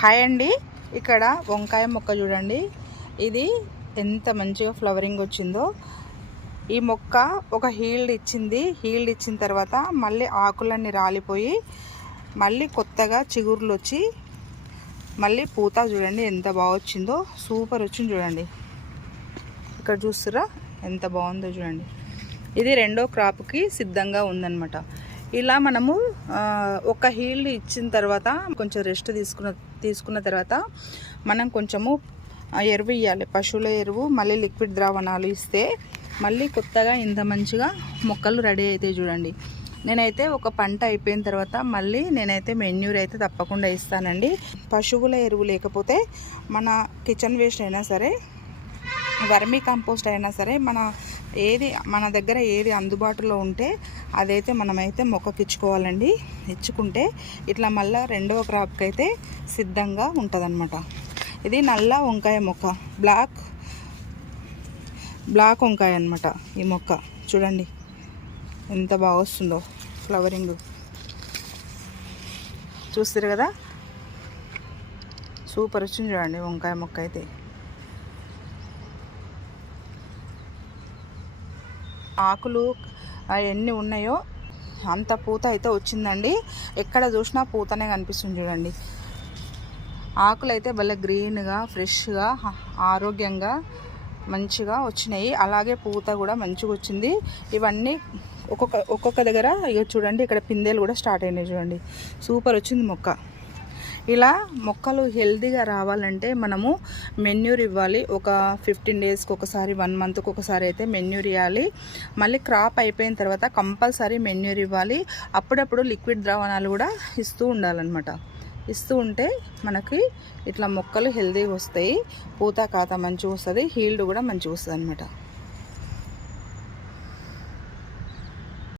Hi అండి. ఇక్కడ వంకాయ మొక్క చూడండి, ఇది ఎంత మంచిగా ఫ్లవరింగ్ వచ్చిందో. ఈ మొక్క ఒక హీల్డ్ ఇచ్చిన తర్వాత మళ్ళీ ఆకులన్నీ రాలిపోయి మళ్ళీ కొత్తగా చిగుర్లు వచ్చి మళ్ళీ పూత చూడండి ఎంత బాగా వచ్చిందో. సూపర్ వచ్చింది చూడండి. ఇక్కడ చూస్తురా ఎంత బాగుందో చూడండి. ఇది రెండో క్రాప్కి సిద్ధంగా ఉందన్నమాట. ఇలా మనము ఒక హీల్డ్ ఇచ్చిన తర్వాత కొంచెం రెస్ట్ తీసుకున్న తర్వాత మనం కొంచెము ఎరువు ఇవ్వాలి, పశువుల ఎరువు, మళ్ళీ లిక్విడ్ ద్రావణాలు ఇస్తే మళ్ళీ కొత్తగా ఇంత మంచిగా మొక్కలు రెడీ అవుతాయి చూడండి. నేనైతే ఒక పంట అయిపోయిన తర్వాత మళ్ళీ నేనైతే మెన్యూర్ అయితే తప్పకుండా ఇస్తానండి. పశువుల ఎరువు లేకపోతే మన కిచెన్ వేస్ట్ అయినా సరే, వర్మీ కంపోస్ట్ అయినా సరే, మన దగ్గర ఏది అందుబాటులో ఉంటే అదైతే మనమైతే మొక్కకి ఇచ్చుకోవాలండి. ఇచ్చుకుంటే ఇట్లా మళ్ళీ రెండవ క్రాప్కి అయితే సిద్ధంగా ఉంటుందన్నమాట. ఇది నల్ల వంకాయ మొక్క, బ్లాక్ వంకాయ అన్నమాట. ఈ మొక్క చూడండి ఎంత బాగా వస్తుందో ఫ్లవరింగ్, చూస్తారు కదా, సూపర్ వచ్చింది చూడండి వంకాయ మొక్క అయితే. ఆకులు ఎన్ని ఉన్నాయో అంత పూత అయితే వచ్చిందండి. ఎక్కడ చూసినా పూతనే కనిపిస్తుంది చూడండి. ఆకులు అయితే భలే గ్రీన్గా, ఫ్రెష్గా, ఆరోగ్యంగా మంచిగా వచ్చినాయి. అలాగే పూత కూడా మంచిగా వచ్చింది. ఇవన్నీ ఒక్కొక్క దగ్గర ఇక చూడండి, ఇక్కడ పిందెలు కూడా స్టార్ట్ అయినాయి చూడండి. సూపర్ వచ్చింది మొక్క. ఇలా మొక్కలు హెల్తీగా రావాలంటే మనము మెన్యూర్ ఇవ్వాలి. ఒక 15 డేస్కి ఒకసారి, 1 మంత్కి ఒకసారి అయితే మెన్యూర్ ఇవ్వాలి. మళ్ళీ క్రాప్ అయిపోయిన తర్వాత కంపల్సరీ మెన్యూర్ ఇవ్వాలి. అప్పుడప్పుడు లిక్విడ్ ద్రావణాలు కూడా ఇస్తూ ఉండాలన్నమాట. ఇస్తూ ఉంటే మనకి ఇట్లా మొక్కలు హెల్తీగా వస్తాయి, పూత కాత మంచిగా వస్తుంది, హీల్డ్ కూడా మంచిగా వస్తుంది అనమాట.